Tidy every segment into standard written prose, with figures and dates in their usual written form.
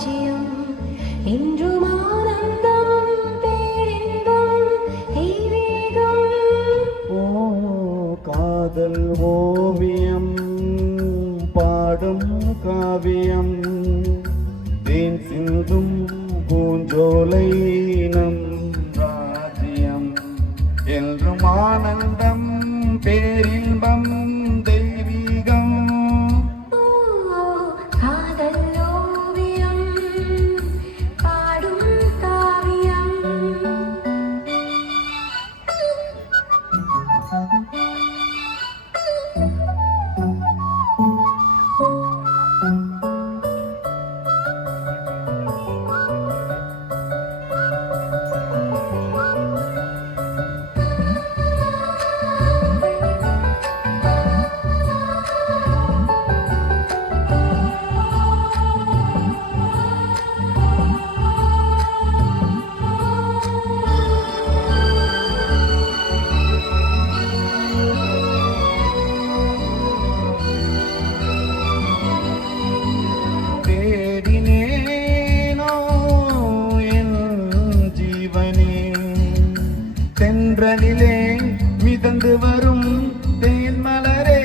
ராஜ்யம் என்றும் ஆனந்தம் பேரின்பம் தெய்வீகம். ஓ காதல் ஓவியம் பாடும் காவியம் தேன் சிந்தும் பூஞ்சோலை நம் ராஜ்யம் என்றும் ஆனந்தம் பேரின்பம் தெய்வீகம். காதல் ஓவியம் பாடும் காவியம். தேடினேனோ என் ஜீவனே தென்றலிலே மிதந்து வரும் தேன் மலரே.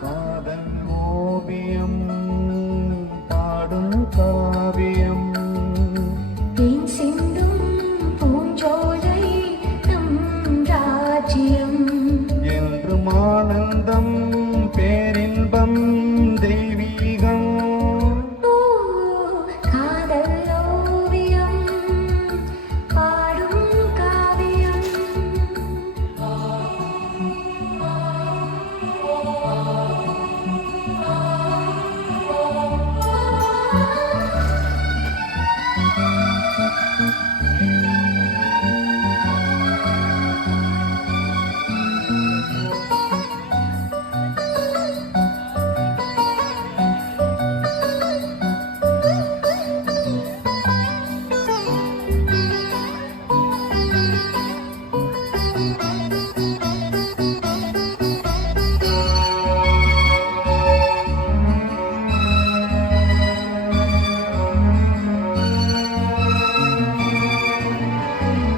காதல் ஓவியம் பாடும் காவியம் தேன் சிந்தும் பூஞ்சோலை நம் ராஜ்யம் என்றும் ஆனந்தம் பேரின்பம் தெய்வீகம். காதல் ஓவியம் பாடும் காவியம்.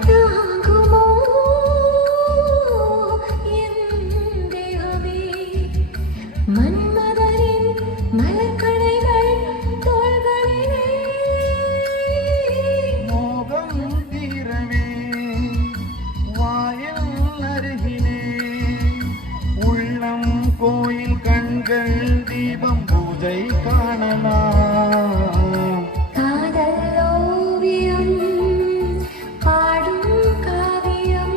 தாங்குமோ என் தேகமே மன்மதனின் மலர்கணைகள் தோள்களிலே. மோகம் தீரவே வாயில் அருகிலே உள்ளம் கோயில் கண்கள் தீபம் பூஜை காணலாம். காதல் ஓவியம் பாடும் காவியம்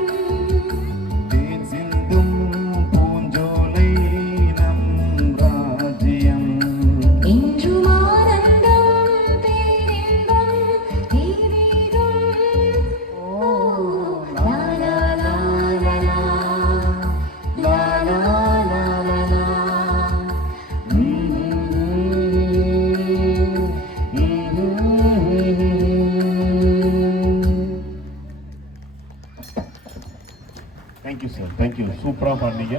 தேன் சிந்தும் பூஞ்சோலை நம் ராஜ்யம் என்றும் ஆனந்தம் பேரின்பம் தெய்வீகம். லா லா லா லா லா லா லா லா லா. தேங்க்யூ சார், தேங்க்யூ, சூப்பராக பண்ணீங்க.